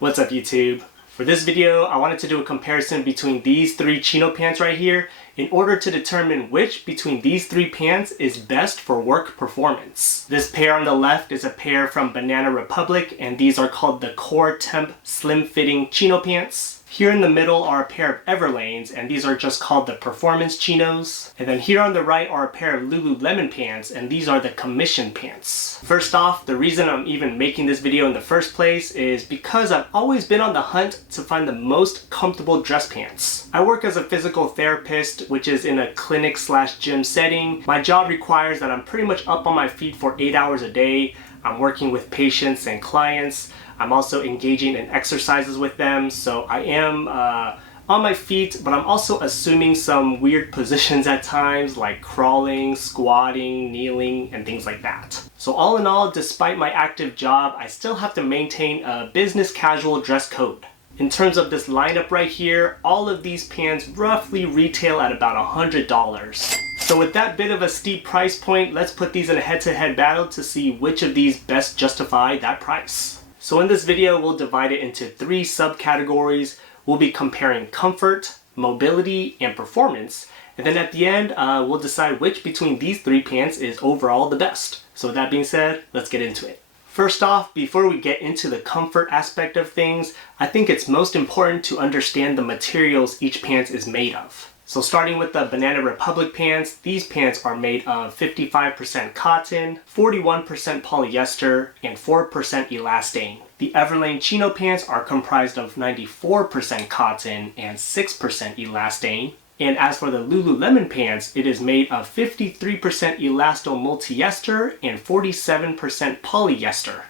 What's up YouTube? For this video, I wanted to do a comparison between these three Chino pants right here in order to determine which between these three pants is best for work performance. This pair on the left is a pair from Banana Republic, and these are called the Core Temp Slim Fitting Chino pants. Here in the middle are a pair of Everlanes, and these are just called the Performance Chinos. And then here on the right are a pair of Lululemon pants, and these are the Commission pants. First off, the reason I'm even making this video in the first place is because I've always been on the hunt to find the most comfortable dress pants. I work as a physical therapist, which is in a clinic/gym setting. My job requires that I'm pretty much up on my feet for 8 hours a day. I'm working with patients and clients. I'm also engaging in exercises with them, so I am on my feet, but I'm also assuming some weird positions at times, like crawling, squatting, kneeling, and things like that. So all in all, despite my active job, I still have to maintain a business casual dress code. In terms of this lineup right here, all of these pants roughly retail at about $100. So with that bit of a steep price point, let's put these in a head-to-head battle to see which of these best justify that price. So in this video, we'll divide it into 3 subcategories. We'll be comparing comfort, mobility, and performance. And then at the end, we'll decide which between these 3 pants is overall the best. So with that being said, let's get into it. First off, before we get into the comfort aspect of things, I think it's most important to understand the materials each pant is made of. So starting with the Banana Republic pants, these pants are made of 55% cotton, 41% polyester, and 4% elastane. The Everlane Chino pants are comprised of 94% cotton and 6% elastane. And as for the Lululemon pants, it is made of 53% elasto multiester and 47% polyester.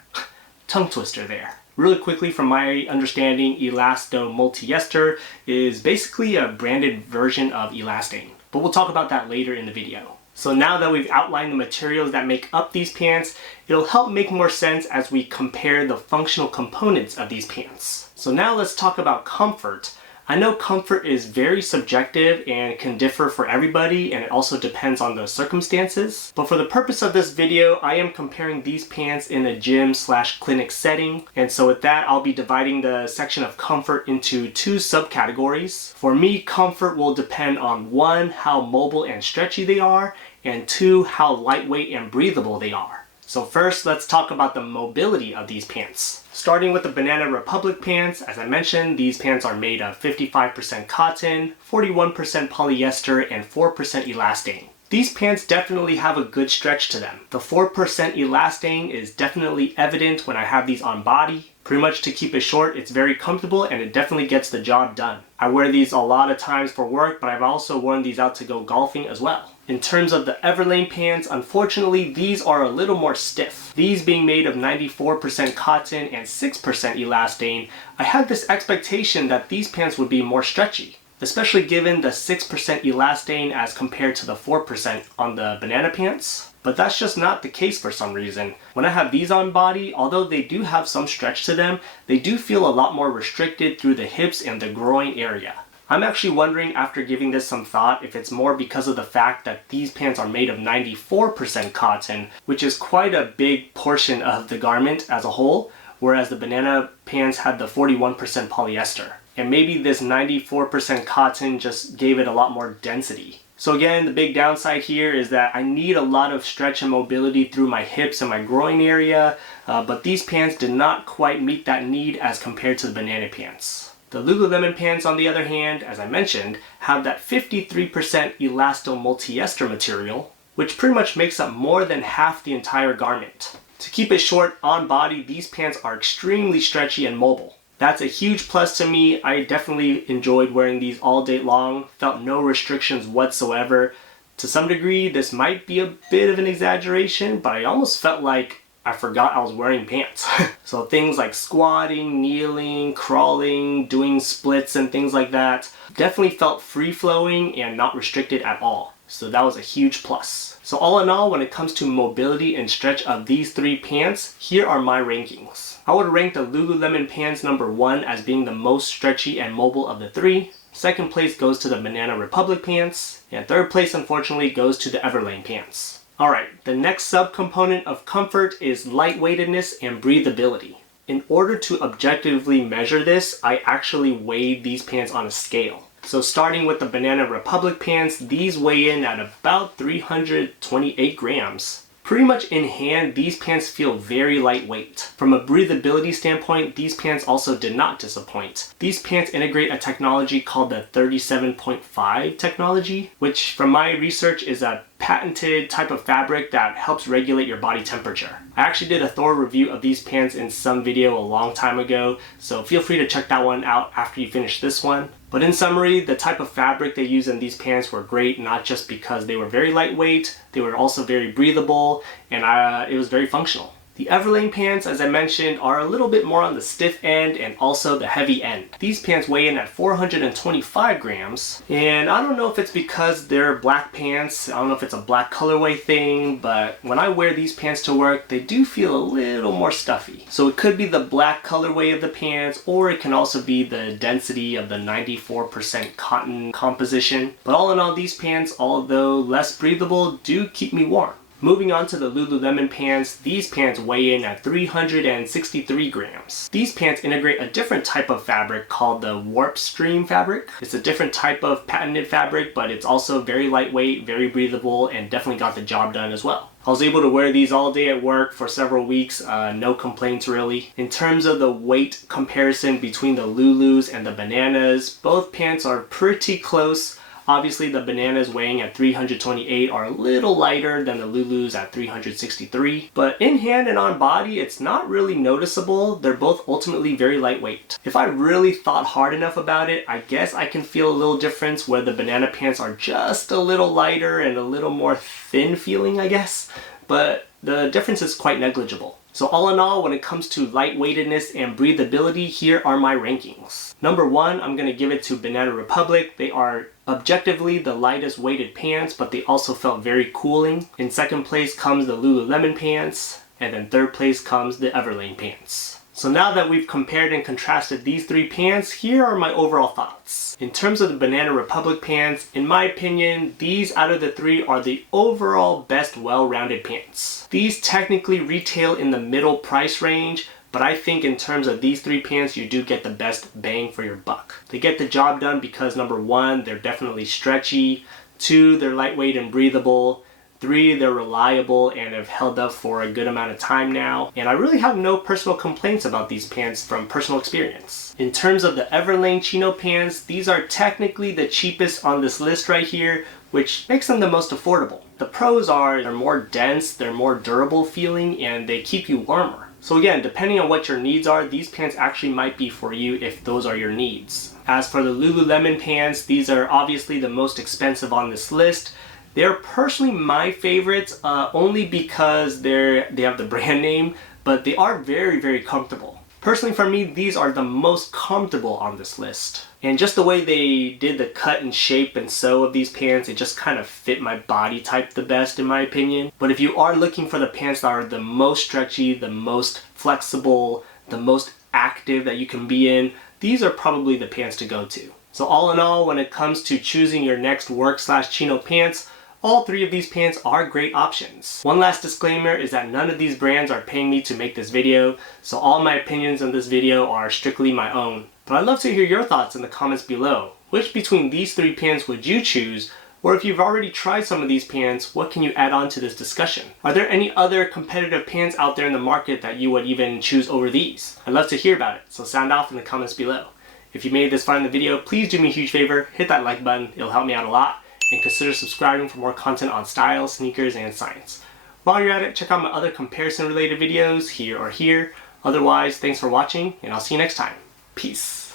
Tongue twister there. Really quickly, from my understanding, elasto multiester is basically a branded version of elastane. But we'll talk about that later in the video. So now that we've outlined the materials that make up these pants, it'll help make more sense as we compare the functional components of these pants. So now let's talk about comfort. I know comfort is very subjective and can differ for everybody, and it also depends on the circumstances. But for the purpose of this video, I am comparing these pants in a gym/clinic setting. And so with that, I'll be dividing the section of comfort into 2 subcategories. For me, comfort will depend on 1, how mobile and stretchy they are, and 2, how lightweight and breathable they are. So first, let's talk about the mobility of these pants. Starting with the Banana Republic pants, as I mentioned, these pants are made of 55% cotton, 41% polyester, and 4% elastane. These pants definitely have a good stretch to them. The 4% elastane is definitely evident when I have these on body. Pretty much to keep it short, it's very comfortable and it definitely gets the job done. I wear these a lot of times for work, but I've also worn these out to go golfing as well. In terms of the Everlane pants, unfortunately, these are a little more stiff. These being made of 94% cotton and 6% elastane, I had this expectation that these pants would be more stretchy, especially given the 6% elastane as compared to the 4% on the Banana pants. But that's just not the case for some reason. When I have these on body, although they do have some stretch to them, they do feel a lot more restricted through the hips and the groin area. I'm actually wondering, after giving this some thought, if it's more because of the fact that these pants are made of 94% cotton, which is quite a big portion of the garment as a whole, whereas the Banana pants had the 41% polyester. And maybe this 94% cotton just gave it a lot more density. So again, the big downside here is that I need a lot of stretch and mobility through my hips and my groin area, but these pants did not quite meet that need as compared to the Banana pants. The Lululemon pants, on the other hand, as I mentioned, have that 53% elasto multiester material, which pretty much makes up more than half the entire garment. To keep it short, on body, these pants are extremely stretchy and mobile. That's a huge plus to me. I definitely enjoyed wearing these all day long, felt no restrictions whatsoever. To some degree, this might be a bit of an exaggeration, but I almost felt like I forgot I was wearing pants. So things like squatting, kneeling, crawling, doing splits and things like that definitely felt free-flowing and not restricted at all. So that was a huge plus. So all in all, when it comes to mobility and stretch of these 3 pants, here are my rankings. I would rank the Lululemon pants number 1 as being the most stretchy and mobile of the 3. Second place goes to the Banana Republic pants. And third place, unfortunately, goes to the Everlane pants. Alright, the next subcomponent of comfort is lightweightedness and breathability. in order to objectively measure this, I actually weighed these pants on a scale. So starting with the Banana Republic pants, these weigh in at about 328 grams. Pretty much in hand, these pants feel very lightweight. From a breathability standpoint, these pants also did not disappoint. These pants integrate a technology called the 37.5 technology, which from my research is a patented type of fabric that helps regulate your body temperature. I actually did a thorough review of these pants in some video a long time ago, so feel free to check that one out after you finish this one. But in summary, the type of fabric they use in these pants were great, not just because they were very lightweight, they were also very breathable, and it was very functional. The Everlane pants, as I mentioned, are a little bit more on the stiff end and also the heavy end. These pants weigh in at 425 grams, and I don't know if it's because they're black pants, I don't know if it's a black colorway thing, but when I wear these pants to work, they do feel a little more stuffy. So it could be the black colorway of the pants, or it can also be the density of the 94% cotton composition. But all in all, these pants, although less breathable, do keep me warm. Moving on to the Lululemon pants, these pants weigh in at 363 grams. These pants integrate a different type of fabric called the Warp Stream fabric. It's a different type of patented fabric, but it's also very lightweight, very breathable, and definitely got the job done as well. I was able to wear these all day at work for several weeks, no complaints really. In terms of the weight comparison between the Lulus and the Bananas, both pants are pretty close. Obviously, the Bananas weighing at 328 are a little lighter than the Lulus at 363, but in hand and on body, it's not really noticeable. They're both ultimately very lightweight. If I really thought hard enough about it, I guess I can feel a little difference where the Banana pants are just a little lighter and a little more thin feeling, I guess, but the difference is quite negligible. So all in all, when it comes to lightweightedness and breathability, here are my rankings. Number 1, I'm going to give it to Banana Republic. They are objectively the lightest weighted pants, but they also felt very cooling. In second place comes the Lululemon pants, and then third place comes the Everlane pants. So now that we've compared and contrasted these three pants, here are my overall thoughts. In terms of the Banana Republic pants, in my opinion, these out of the three are the overall best well-rounded pants. These technically retail in the middle price range, but I think in terms of these three pants, you do get the best bang for your buck. They get the job done because number 1, they're definitely stretchy, 2, they're lightweight and breathable, 3, they're reliable and have held up for a good amount of time now. And I really have no personal complaints about these pants from personal experience. In terms of the Everlane Chino pants, these are technically the cheapest on this list right here, which makes them the most affordable. The pros are they're more dense, they're more durable feeling, and they keep you warmer. So again, depending on what your needs are, these pants actually might be for you if those are your needs. As for the Lululemon pants, these are obviously the most expensive on this list. They're personally my favorites only because they have the brand name, but they are very, very comfortable. Personally for me, these are the most comfortable on this list. And just the way they did the cut and shape and sew of these pants, it just kind of fit my body type the best in my opinion. But if you are looking for the pants that are the most stretchy, the most flexible, the most active that you can be in, these are probably the pants to go to. So all in all, when it comes to choosing your next work/chino pants, all three of these pants are great options. One last disclaimer is that none of these brands are paying me to make this video, so all my opinions on this video are strictly my own. But I'd love to hear your thoughts in the comments below. Which between these three pants would you choose? Or if you've already tried some of these pants, what can you add on to this discussion? Are there any other competitive pants out there in the market that you would even choose over these? I'd love to hear about it, so sound off in the comments below. If you made it this far in the video, please do me a huge favor, hit that like button, it'll help me out a lot. And consider subscribing for more content on style, sneakers, and science. While you're at it, check out my other comparison related videos here or here. Otherwise, thanks for watching, and I'll see you next time. Peace.